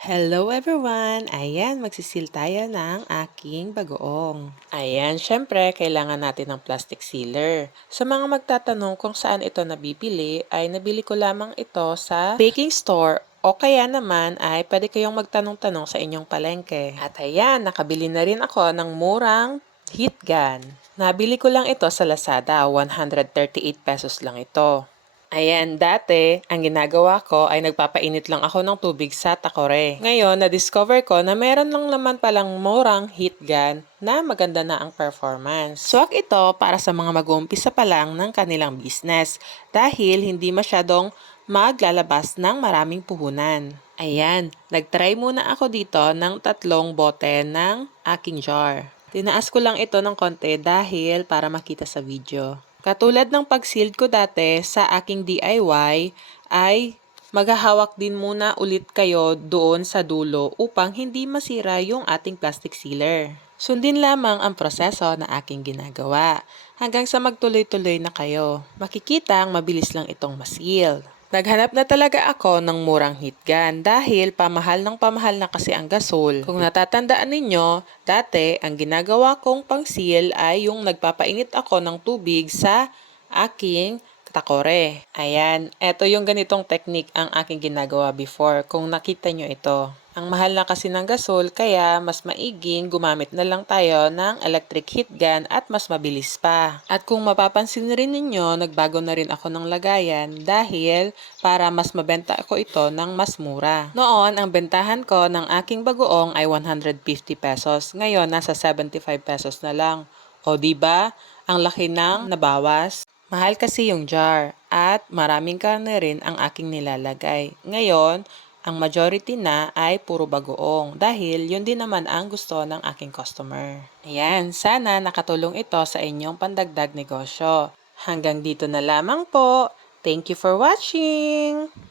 Hello everyone! Ayan, magsisil tayo ng aking bagoong. Ayan, syempre, kailangan natin ng plastic sealer. Sa mga magtatanong kung saan ito nabibili, ay nabili ko lamang ito sa baking store o kaya naman ay pwede kayong magtanong-tanong sa inyong palengke. At ayan, nakabili na rin ako ng murang heat gun. Nabili ko lang ito sa Lazada, 138 pesos lang ito. Ayan, dati, ang ginagawa ko ay nagpapainit lang ako ng tubig sa takore. Ngayon, na-discover ko na meron lang naman palang murang heat gun na maganda na ang performance. Swak ito para sa mga mag-uumpisa pa lang ng kanilang business dahil hindi masyadong maglalabas ng maraming puhunan. Ayan, nagtry muna ako dito ng 3 bote ng aking jar. Tinaas ko lang ito ng konti dahil para makita sa video. Katulad ng pag-sealed ko dati sa aking DIY ay maghahawak din muna ulit kayo doon sa dulo upang hindi masira yung ating plastic sealer. Sundin lamang ang proseso na aking ginagawa hanggang sa magtuloy-tuloy na kayo. Makikitang mabilis lang itong ma-seal. Naghanap na talaga ako ng murang heat gun dahil pamahal na kasi ang gasol. Kung natatandaan ninyo, dati ang ginagawa kong pang-seal ay yung nagpapainit ako ng tubig sa aking takore. Ayan, eto yung ganitong technique ang aking ginagawa before kung nakita nyo ito. Ang mahal na kasi ng gasol kaya mas maiging gumamit na lang tayo ng electric heat gun at mas mabilis pa. At kung mapapansin rin ninyo, nagbago na rin ako ng lagayan dahil para mas mabenta ko ito ng mas mura. Noon, ang bentahan ko ng aking bagoong ay 150 pesos. Ngayon, nasa 75 pesos na lang. O diba, ang laki ng nabawas? Mahal kasi yung jar at maraming karne rin ang aking nilalagay. Ngayon, ang majority na ay puro bagoong dahil yun din naman ang gusto ng aking customer. Ayan, sana nakatulong ito sa inyong pandagdag negosyo. Hanggang dito na lamang po. Thank you for watching!